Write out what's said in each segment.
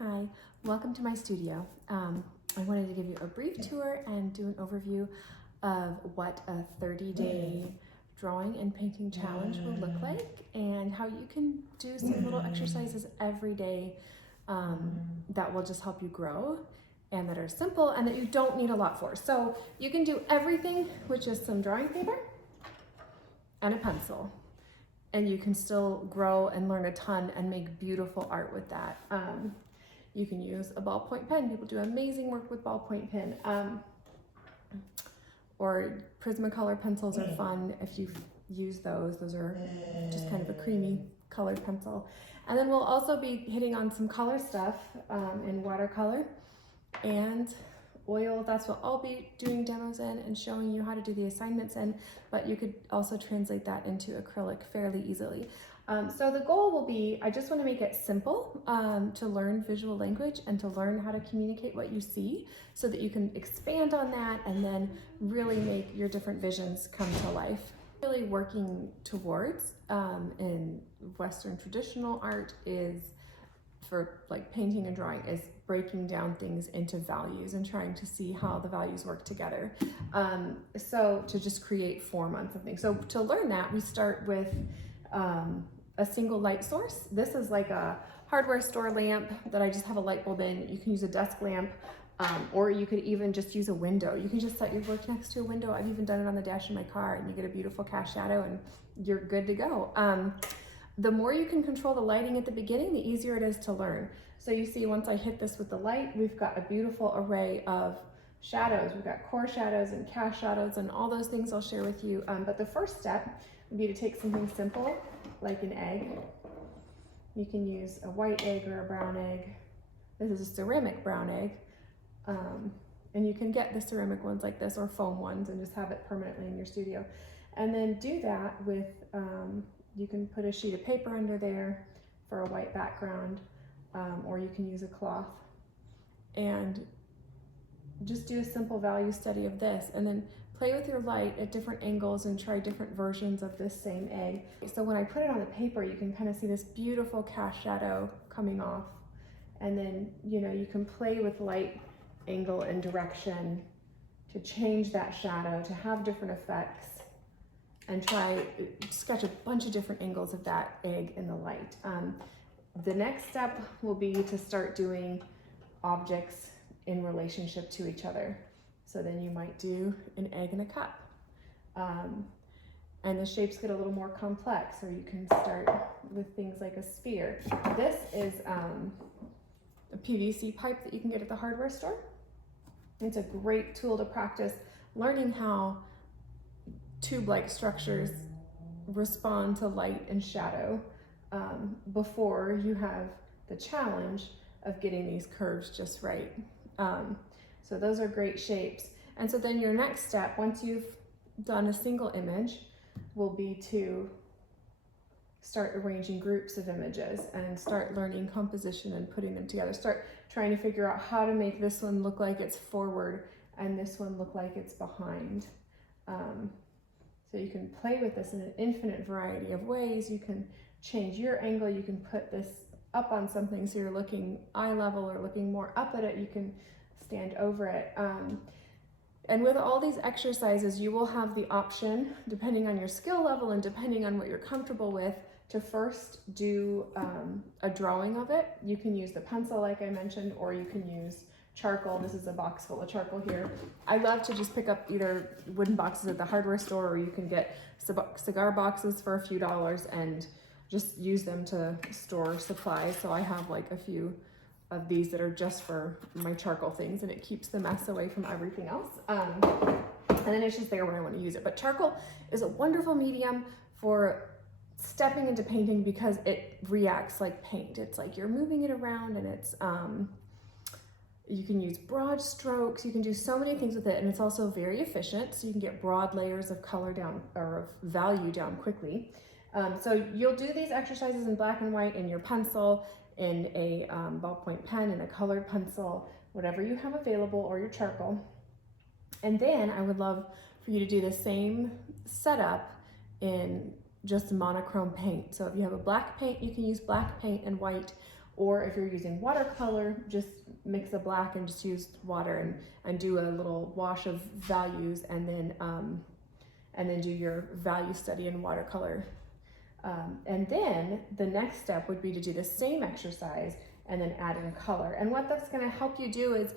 Hi, welcome to my studio. I wanted to give you a brief tour and do an overview of what a 30-day drawing and painting challenge will look like and how you can do some little exercises every day that will just help you grow and that are simple and that you don't need a lot for. So you can do everything with just some drawing paper and a pencil, and you can still grow and learn a ton and make beautiful art with that. You can use a ballpoint pen. People do amazing work with ballpoint pen. Or Prismacolor pencils are fun if you use those. Those are just kind of a creamy colored pencil. And then we'll also be hitting on some color stuff in watercolor and oil. That's what I'll be doing demos in and showing you how to do the assignments in, but you could also translate that into acrylic fairly easily. So the goal will be, I just want to make it simple to learn visual language and to learn how to communicate what you see so that you can expand on that and then really make your different visions come to life. Really working towards in Western traditional art is, for like painting and drawing, is breaking down things into values and trying to see how the values work together. So to just create form on something. So to learn that, we start with a single light source. This is like a hardware store lamp that I just have a light bulb in. You can use a desk lamp, or you could even just use a window. You can just set your work next to a window. I've even done it on the dash of my car, and you get a beautiful cast shadow and you're good to go. The more you can control the lighting at the beginning, the easier it is to learn. So you see, once I hit this with the light, we've got a beautiful array of shadows. We've got core shadows and cast shadows and all those things I'll share with you. But the first step would be to take something simple like an egg. You can use a white egg or a brown egg. This is a ceramic brown egg. And you can get the ceramic ones like this or foam ones and just have it permanently in your studio. And then do that with, you can put a sheet of paper under there for a white background, or you can use a cloth. And just do a simple value study of this, and then play with your light at different angles and try different versions of this same egg. So when I put it on the paper, you can kind of see this beautiful cast shadow coming off. And then, you know, you can play with light angle and direction to change that shadow, to have different effects, and try sketch a bunch of different angles of that egg in the light. The next step will be to start doing objects in relationship to each other. So then you might do an egg in a cup. And the shapes get a little more complex, or you can start with things like a sphere. This is a PVC pipe that you can get at the hardware store. It's a great tool to practice learning how tube-like structures respond to light and shadow before you have the challenge of getting these curves just right. So those are great shapes. And so then your next step, once you've done a single image, will be to start arranging groups of images and start learning composition and putting them together. Start trying to figure out how to make this one look like it's forward and this one look like it's behind. So you can play with this in an infinite variety of ways. You can change your angle. You can put this up on something so you're looking eye level or looking more up at it. You can stand over it. And with all these exercises, you will have the option, depending on your skill level and depending on what you're comfortable with, to first do a drawing of it. You can use the pencil like I mentioned, or you can use charcoal. This is a box full of charcoal here. I love to just pick up either wooden boxes at the hardware store, or you can get cigar boxes for a few dollars and just use them to store supplies. So I have like a few of these that are just for my charcoal things, and it keeps the mess away from everything else. And then it's just there when I want to use it. But charcoal is a wonderful medium for stepping into painting because it reacts like paint. It's like you're moving it around, and it's you can use broad strokes. You can do so many things with it, and it's also very efficient. So you can get broad layers of color down, or of value down quickly. So you'll do these exercises in black and white, in your pencil, in a ballpoint pen, in a colored pencil, whatever you have available, or your charcoal. And then I would love for you to do the same setup in just monochrome paint. So if you have a black paint, you can use black paint and white, or if you're using watercolor, just mix a black and just use water and do a little wash of values, and then do your value study in watercolor. And then the next step would be to do the same exercise and then add in color. And what that's going to help you do is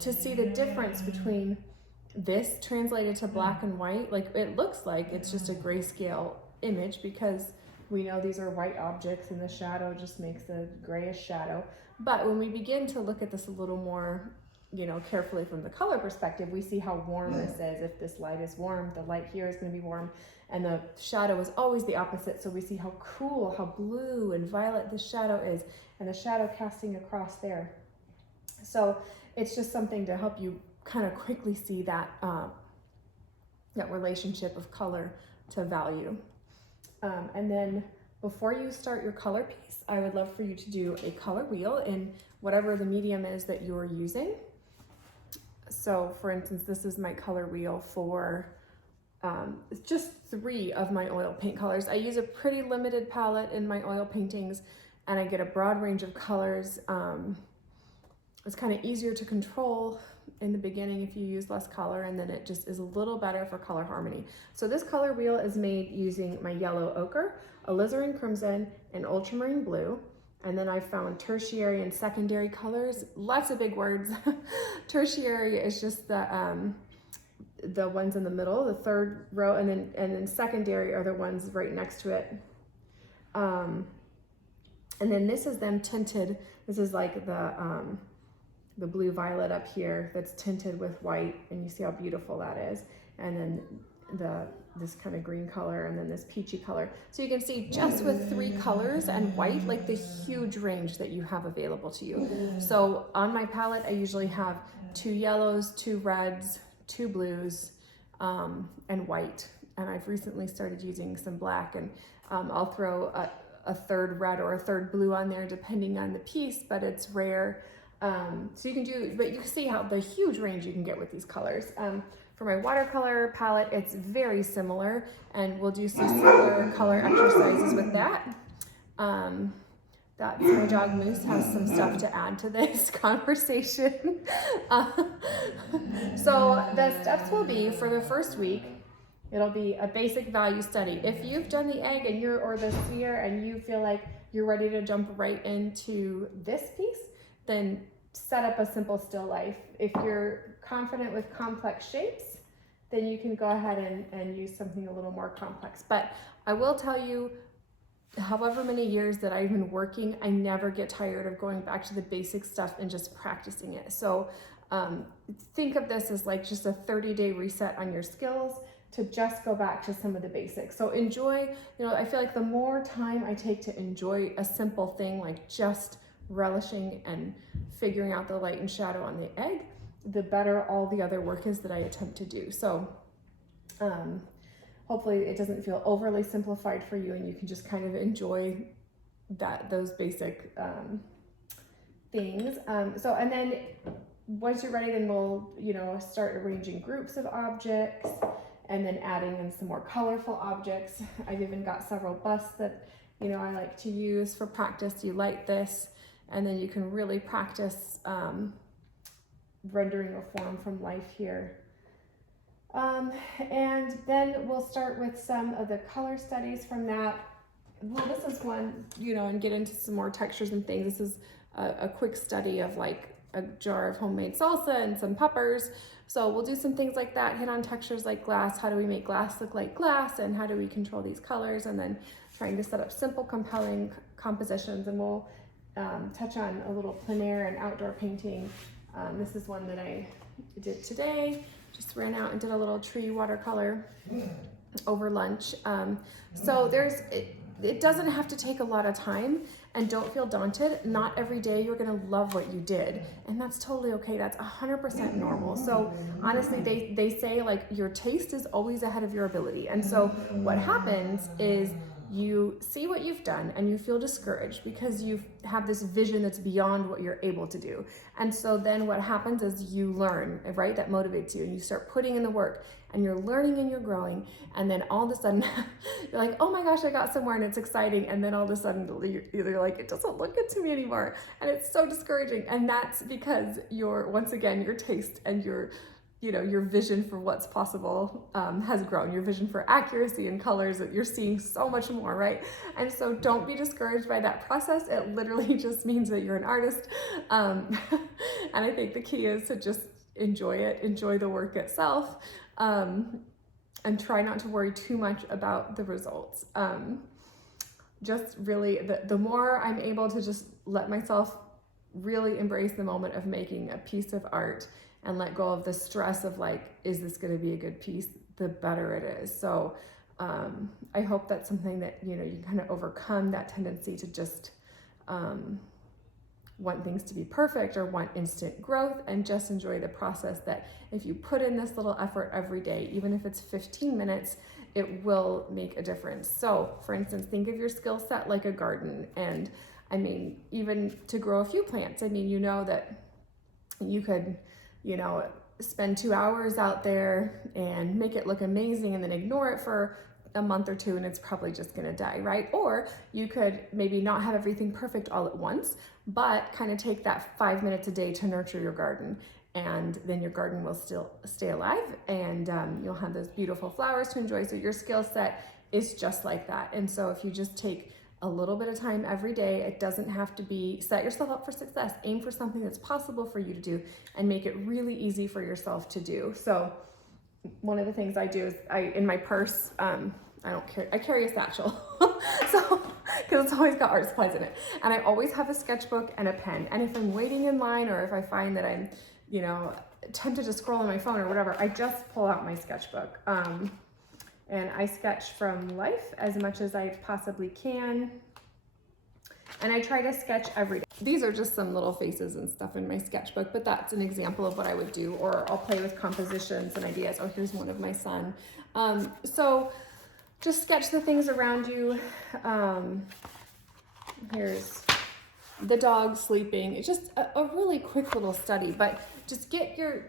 to see the difference between this translated to black and white. Like, it looks like it's just a grayscale image because we know these are white objects and the shadow just makes a grayish shadow. But when we begin to look at this a little more, you know, carefully from the color perspective, we see how warm this is. If this light is warm, the light here is going to be warm, and the shadow is always the opposite. So we see how cool, how blue and violet the shadow is, and the shadow casting across there. So it's just something to help you kind of quickly see that that relationship of color to value. And then before you start your color piece, I would love for you to do a color wheel in whatever the medium is that you're using. So for instance, this is my color wheel for just 3 of my oil paint colors. I use a pretty limited palette in my oil paintings, and I get a broad range of colors. It's kind of easier to control in the beginning if you use less color, and then it just is a little better for color harmony. So this color wheel is made using my yellow ochre, alizarin crimson, and ultramarine blue. And then I found tertiary and secondary colors. Lots of big words. Tertiary is just the ones in the middle, the 3rd row, and then secondary are the ones right next to it. And then this is them tinted. This is like the blue violet up here that's tinted with white, and you see how beautiful that is. And then this kind of green color, and then this peachy color. So you can see just with 3 colors and white, like the huge range that you have available to you. So on my palette, I usually have 2 yellows, 2 reds, 2 blues, and white. And I've recently started using some black, and I'll throw a 3rd red or a 3rd blue on there depending on the piece, but it's rare. So you can do, but you can see how the huge range you can get with these colors. For my watercolor palette, it's very similar, and we'll do some similar color exercises with that. That's my dog Moose has some stuff to add to this conversation. So the steps will be, for the first week, it'll be a basic value study. If you've done the egg and or the sphere and you feel like you're ready to jump right into this piece, then set up a simple still life. If you're confident with complex shapes, then you can go ahead and use something a little more complex. But I will tell you, however many years that I've been working, I never get tired of going back to the basic stuff and just practicing it. So think of this as like just a 30-day reset on your skills to just go back to some of the basics. So enjoy, you know, I feel like the more time I take to enjoy a simple thing, like just relishing and figuring out the light and shadow on the egg, the better all the other work is that I attempt to do. So hopefully it doesn't feel overly simplified for you, and you can just kind of enjoy those basic things. So, and then once you're ready, then we'll, you know, start arranging groups of objects and then adding in some more colorful objects. I've even got several busts that, you know, I like to use for practice. You light this, and then you can really practice rendering a form from life here. And then we'll start with some of the color studies from that. Well, this is one, you know, and get into some more textures and things. This is a quick study of like a jar of homemade salsa and some peppers. So we'll do some things like that, hit on textures like glass. How do we make glass look like glass, and how do we control these colors? And then trying to set up simple, compelling compositions. And we'll touch on a little plein air and outdoor painting. This is one that I did today. Just ran out and did a little tree watercolor over lunch. So it doesn't have to take a lot of time, and don't feel daunted. Not every day you're gonna love what you did, and that's totally okay. That's 100% normal. So honestly, they say like your taste is always ahead of your ability. And so what happens is you see what you've done and you feel discouraged because you have this vision that's beyond what you're able to do. And so then what happens is you learn, right? That motivates you, and you start putting in the work, and you're learning and you're growing. And then all of a sudden you're like, oh my gosh, I got somewhere, and it's exciting. And then all of a sudden you're like, it doesn't look good to me anymore. And it's so discouraging. And that's because once again, your taste and your vision for what's possible has grown. Your vision for accuracy and colors, that you're seeing so much more, right? And so don't be discouraged by that process. It literally just means that you're an artist. And I think the key is to just enjoy it, enjoy the work itself, and try not to worry too much about the results. Just really, the more I'm able to just let myself really embrace the moment of making a piece of art and let go of the stress of like, is this going to be a good piece, the better it is. So I hope that's something that, you can kind of overcome that tendency to just want things to be perfect or want instant growth, and just enjoy the process, that if you put in this little effort every day, even if it's 15 minutes, it will make a difference. So for instance, think of your skill set like a garden. And I mean, even to grow a few plants, I mean, that you could, spend 2 hours out there and make it look amazing, and then ignore it for a month or two, and it's probably just gonna die, right? Or you could maybe not have everything perfect all at once, but kind of take that 5 minutes a day to nurture your garden, and then your garden will still stay alive, and you'll have those beautiful flowers to enjoy. So your skill set is just like that. And so if you just take a little bit of time every day, it doesn't have to be, set yourself up for success, aim for something that's possible for you to do, and make it really easy for yourself to do. So one of the things I do is in my purse, I carry a satchel. So, because it's always got art supplies in it. And I always have a sketchbook and a pen. And if I'm waiting in line, or if I find that I'm, tempted to scroll on my phone or whatever, I just pull out my sketchbook. And I sketch from life as much as I possibly can. And I try to sketch every day. These are just some little faces and stuff in my sketchbook, but that's an example of what I would do. Or I'll play with compositions and ideas. Oh, here's one of my son. So just sketch the things around you. Here's the dog sleeping. It's just a really quick little study, but just get your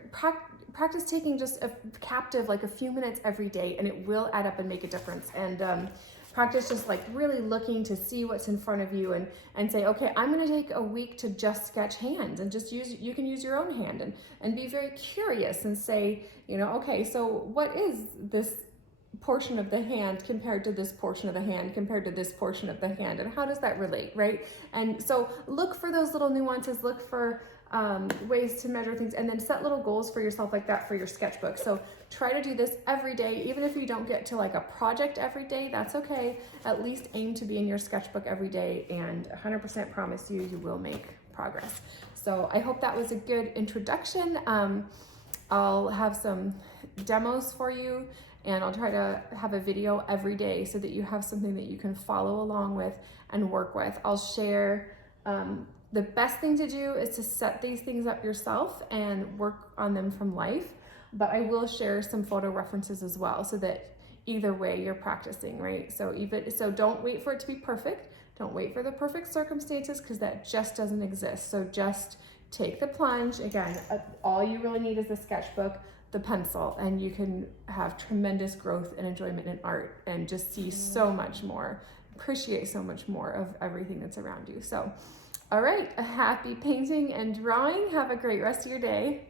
practice taking just a captive, like a few minutes every day, and it will add up and make a difference. And practice just like really looking to see what's in front of you, and say, okay, I'm going to take a week to just sketch hands, and you can use your own hand, and be very curious and say, okay, so what is this portion of the hand compared to this portion of the hand compared to this portion of the hand, and how does that relate, right? And so look for those little nuances, look for ways to measure things, and then set little goals for yourself like that for your sketchbook. So try to do this every day. Even if you don't get to like a project every day, that's okay. At least aim to be in your sketchbook every day, and 100% promise you will make progress. So I hope that was a good introduction. I'll have some demos for you, and I'll try to have a video every day so that you have something that you can follow along with and work with. I'll share the best thing to do is to set these things up yourself and work on them from life, but I will share some photo references as well, so that either way you're practicing, right? So don't wait for it to be perfect. Don't wait for the perfect circumstances, because that just doesn't exist. So just take the plunge. Again, all you really need is a sketchbook, the pencil, and you can have tremendous growth and enjoyment in art, and just see so much more, appreciate so much more of everything that's around you. So all right, a happy painting and drawing. Have a great rest of your day.